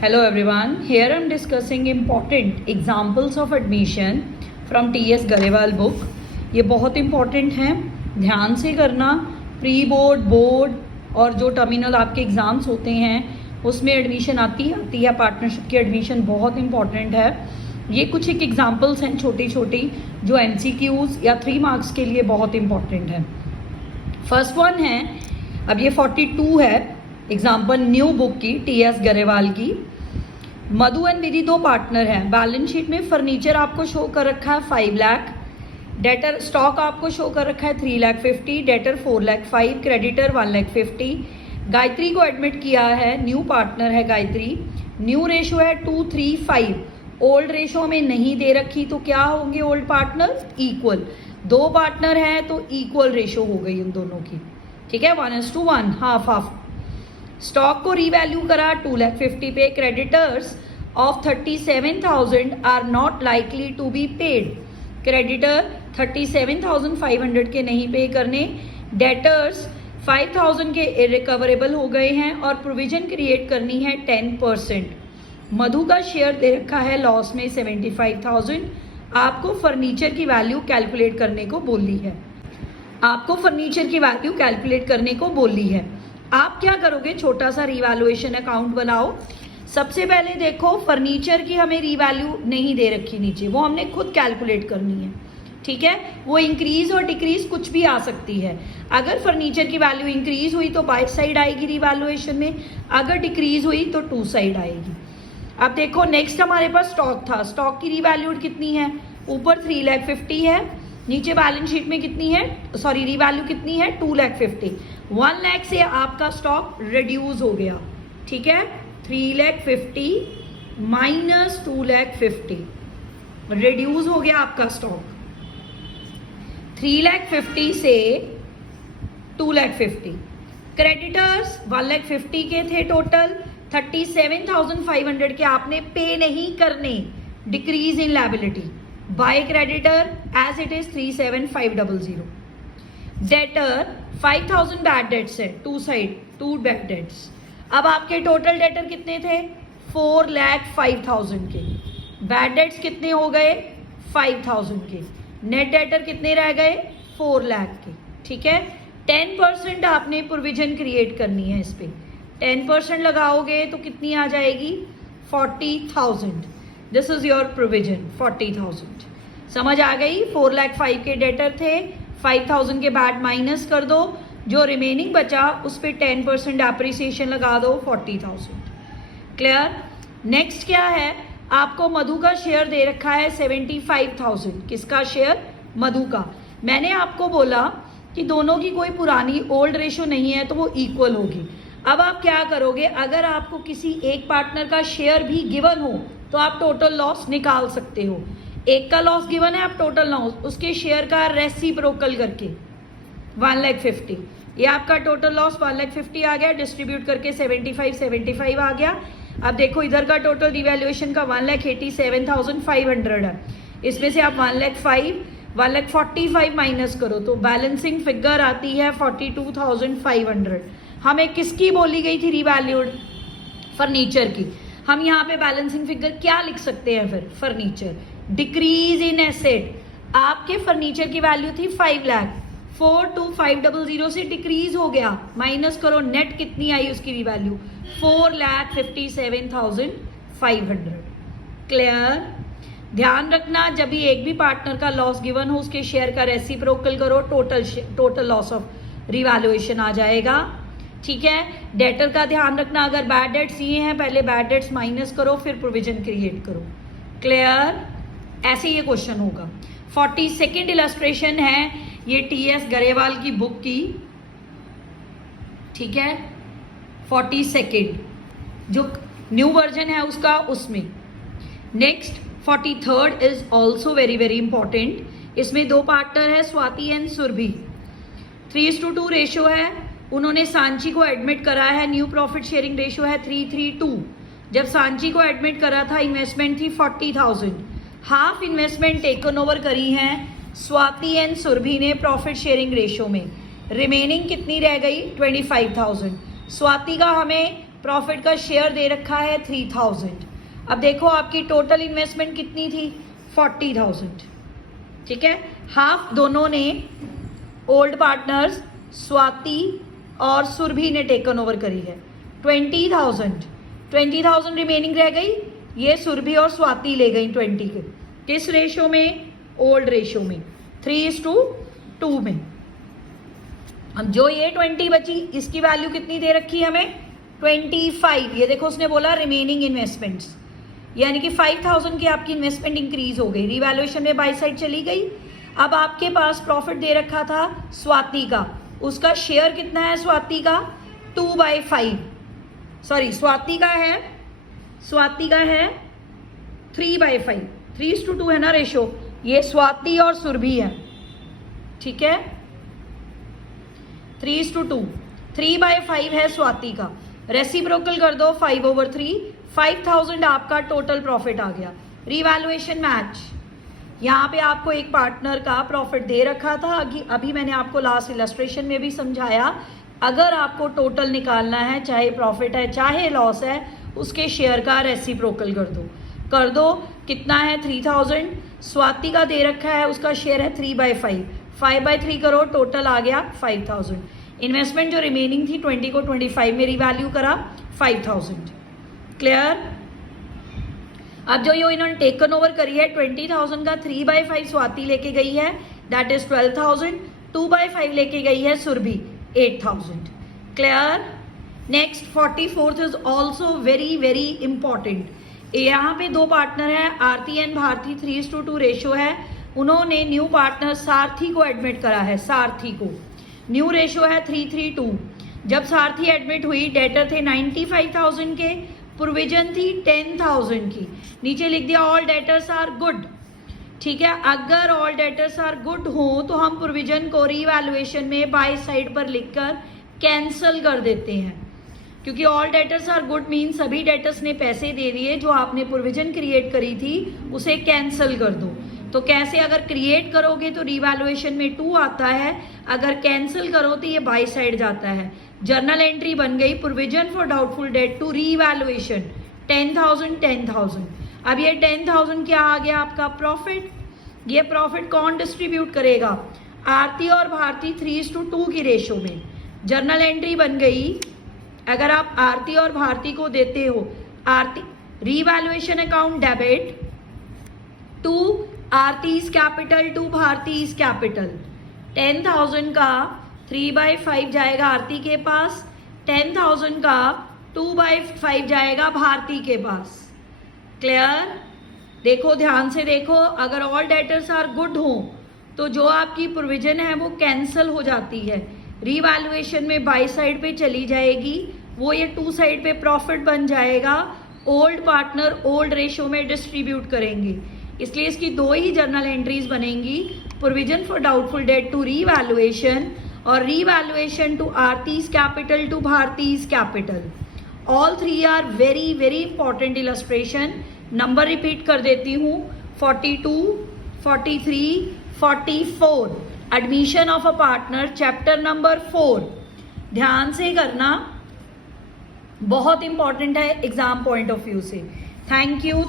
Hello everyone, here I am discussing important examples of admission from T.S. Grewal book. ये बहुत important है, ध्यान से करना. प्री बोर्ड, बोर्ड और जो टर्मिनल आपके एग्ज़ाम्स होते हैं उसमें एडमिशन आती है पार्टनरशिप की एडमिशन बहुत इंपॉर्टेंट है. ये कुछ एक एग्जाम्पल्स हैं छोटी छोटी जो MCQs या 3 मार्क्स के लिए बहुत इंपॉर्टेंट है. फर्स्ट वन है, अब ये 42 है एग्जाम्पल न्यू बुक की, T.S. गरेवाल की. मधु एंड विधि दो पार्टनर हैं. बैलेंस शीट में फर्नीचर आपको शो कर रखा है 5 लाख, डेटर स्टॉक आपको शो कर रखा है 3,50,000, डेटर 4,05,000, क्रेडिटर 1,50,000. गायत्री को एडमिट किया है, न्यू पार्टनर है गायत्री. न्यू रेशो है 2:3:5. ओल्ड रेशो में नहीं दे रखी तो क्या होंगे ओल्ड पार्टनर? इक्वल. दो पार्टनर हैं तो इक्वल रेशो हो गई उन दोनों की. ठीक है, 1:1, हाफ हाफ. स्टॉक को रीवैल्यू करा 2,50,000 पे. Creditors of 37,000 are not likely to be paid. Creditor 37,500 के नहीं पे करने. डेटर्स 5,000 के इरिकवरेबल हो गए हैं और प्रोविजन क्रिएट करनी है 10%. मधु का शेयर दे रखा है लॉस में 75,000. आपको फर्नीचर की वैल्यू कैलकुलेट करने को बोली है. आप क्या करोगे? छोटा सा रिवैल्यूएशन अकाउंट बनाओ. सबसे पहले देखो, फर्नीचर की हमें रिवैल्यू नहीं दे रखी नीचे, वो हमने खुद कैलकुलेट करनी है. ठीक है, वो इंक्रीज और डिक्रीज कुछ भी आ सकती है. अगर फर्नीचर की वैल्यू इंक्रीज हुई तो बाय साइड आएगी रिवैल्यूएशन में, अगर डिक्रीज हुई तो टू साइड आएगी. अब देखो नेक्स्ट हमारे पास स्टॉक था. स्टॉक की रिवैल्यू कितनी है? ऊपर 3,50,000 है, नीचे बैलेंस शीट में कितनी है, सॉरी रिवैल्यू कितनी है? 2,50,000. 1 लाख से आपका स्टॉक रिड्यूस हो गया. ठीक है, 3,50,000 माइनस 2,50,000 रिड्यूस हो गया आपका स्टॉक. 3,50,000 से 2,50,000. क्रेडिटर्स 1,50,000 के थे टोटल, 37,500 के आपने पे नहीं करने. Decrease in liability by creditor as it is 37,500. Debtor 5,000 bad debts है, टू साइड, 2 बैड डेट्स. अब आपके टोटल डेटर कितने थे? 4,05,000 के. बैड डेट्स कितने हो गए? 5,000 के. नेट डेटर कितने रह गए? 4 लाख के. ठीक है, 10% आपने प्रोविजन क्रिएट करनी है. इस पे 10% लगाओगे तो कितनी आ जाएगी? 40,000. This is your provision 40,000. समझ आ गई? 4,05,000 के डेटर थे, 5,000 के बैड माइनस कर दो, जो रिमेनिंग बचा उस पर 10% एप्रिसिएशन लगा दो, 40,000. क्लियर? नेक्स्ट क्या है, आपको मधु का शेयर दे रखा है 75,000. किसका शेयर? मधु का. मैंने आपको बोला कि दोनों की कोई पुरानी ओल्ड रेशो नहीं है तो वो इक्वल होगी. अब आप क्या करोगे? अगर आपको किसी एक पार्टनर का शेयर भी गिवन हो तो आप टोटल लॉस निकाल सकते हो. एक का लॉस गिवन है, आप टोटल लॉस उसके शेयर का रेसिप्रोकल करके 1,50,000. ये आपका टोटल लॉस 1,50,000 आ गया, डिस्ट्रीब्यूट करके 75 आ गया. अब देखो इधर का टोटल डिवैल्यूएशन का 1,87,500 है. इसमें से आप 1,45,000 माइनस करो तो बैलेंसिंग फिगर आती है 42,500. हमें किसकी बोली गई थी रिवैल्यूड? फर्नीचर की. हम यहाँ पे बैलेंसिंग फिगर क्या लिख सकते हैं फिर? फर्नीचर. Decrease in asset. आपके फर्नीचर की वैल्यू थी 5 लाख, 4,25,000 से डिक्रीज हो गया, माइनस करो, नेट कितनी आई उसकी रिवैल्यू? 4,57,500. क्लियर? ध्यान रखना, जब भी एक भी पार्टनर का लॉस गिवन हो उसके शेयर का रेसिप्रोकल करो, टोटल लॉस ऑफ रिवैल्यूएशन आ जाएगा. ठीक है, डेटर का ध्यान रखना, अगर बैड डेट्स ये हैं पहले बैड डेट्स माइनस करो फिर प्रोविजन क्रिएट करो. क्लियर? ऐसे ये क्वेश्चन होगा. 42nd इलस्ट्रेशन है ये T.S. गरेवाल की बुक की. ठीक है, 42nd जो न्यू वर्जन है उसका, उसमें. Next 43rd is also very very important. इसमें दो पार्टनर है, स्वाति एंड सुरभि. 3:2 रेशो है. उन्होंने सांची को एडमिट करा है. न्यू प्रॉफिट शेयरिंग रेशो है 3:3:2. जब सांची को एडमिट करा था इन्वेस्टमेंट थी 40,000. हाफ इन्वेस्टमेंट टेकन ओवर करी है स्वाति एंड सुरभि ने प्रॉफिट शेयरिंग रेशो में. रिमेनिंग कितनी रह गई? 25,000. स्वाति का हमें प्रॉफिट का शेयर दे रखा है 3000। अब देखो आपकी टोटल इन्वेस्टमेंट कितनी थी 40,000, ठीक है। हाफ दोनों ने ओल्ड पार्टनर्स स्वाति और सुरभि ने टेकन ओवर करी है। 20,000 रिमेनिंग रह गई, ये सुरभि और स्वाति ले गई 20 के। किस रेशो में? ओल्ड रेशो में, 3:2 में। अब जो ये 20 बची इसकी वैल्यू कितनी दे रखी है हमें 25। ये देखो उसने बोला रिमेनिंग इन्वेस्टमेंट्स, यानी कि 5,000 की आपकी इन्वेस्टमेंट इंक्रीज हो गई, रिवैल्यूएशन में बाय साइड चली गई। अब आपके पास प्रॉफिट दे रखा था स्वाति का, उसका शेयर कितना है स्वाति का 2/5, सॉरी स्वाति का है 3/5, 3:2 है ना रेशो। ये स्वाति और सुरभि है, ठीक है, 3:2, 3/5 है स्वाति का। रेसिप्रोकल कर दो 5/3, 5,000 आपका टोटल प्रॉफिट आ गया। रिवैल्यूएशन मैच, यहाँ पे आपको एक पार्टनर का प्रॉफिट दे रखा था, अभी मैंने आपको लास्ट इलस्ट्रेशन में भी समझाया। अगर आपको टोटल निकालना है, चाहे प्रॉफिट है चाहे लॉस है, उसके शेयर का रेसिप्रोकल कर दो। कितना है 3,000, स्वाति का दे रखा है, उसका शेयर है 3/5, 5/3 करो, टोटल आ गया 5,000। इन्वेस्टमेंट जो रिमेनिंग थी 20 को 25 में रिवैल्यू करा 5,000। क्लियर? अब जो ये इन्होंने टेकन ओवर करी है 20,000 का 3/5 स्वाति लेके गई है, दैट इज 12,000, 2/5 लेके गई है Surabhi 8,000। Clear? Next 44th is also very very important. यहाँ पे दो पार्टनर है आरती एंड भारती, 3:2 रेशो है। उन्होंने न्यू पार्टनर सारथी को एडमिट करा है, सारथी को। न्यू रेशो है 3:3। जब सारथी एडमिट हुई डेटर थे 95,000 के, प्रोविजन थी 10,000 की। नीचे लिख दिया ऑल डेटर्स आर गुड, ठीक है। अगर ऑल डेटर्स आर गुड हो तो हम प्रोविजन को रीवैल्यूएशन में बाय साइड पर लिखकर कैंसल कर देते हैं, क्योंकि all debtors are good mean सभी डेटर्स ने पैसे दे दिए, जो आपने प्रोविजन क्रिएट करी थी उसे कैंसल कर दो। तो कैसे? अगर क्रिएट करोगे तो रीवैल्यूएशन में 2 आता है, अगर कैंसिल करो तो ये बाय साइड जाता है। जर्नल एंट्री बन गई provision for doubtful debt to revaluation 10,000। अब ये 10,000 क्या आ गया आपका प्रॉफिट। ये प्रॉफिट कौन डिस्ट्रीब्यूट करेगा? आरती और भारती 3:2 की रेशो में। जर्नल एंट्री बन गई, अगर आप आरती और भारती को देते हो, Aarti revaluation account debit to Aarti's capital to Bharti's capital. 10,000 का 3/5 जाएगा आरती के पास, 10,000 का 2/5 जाएगा भारती के पास। क्लियर? देखो ध्यान से देखो, अगर ऑल डेटर्स आर गुड हो तो जो आपकी प्रोविजन है वो कैंसल हो जाती है, रीवैल्यूएशन में बाय साइड पे चली जाएगी, वो ये 2 साइड पे प्रॉफिट बन जाएगा। ओल्ड पार्टनर ओल्ड रेशो में डिस्ट्रीब्यूट करेंगे, इसलिए इसकी 2 ही जर्नल एंट्रीज बनेंगी, provision for doubtful debt to revaluation और revaluation to Aarti's capital to Bharti's capital. All 3 are very very important illustration. Number repeat कर देती हूँ, 42, 43, 44। Admission of a partner chapter number 4 ध्यान से करना, बहुत इंपॉर्टेंट है एग्जाम पॉइंट ऑफ व्यू से। Thank you.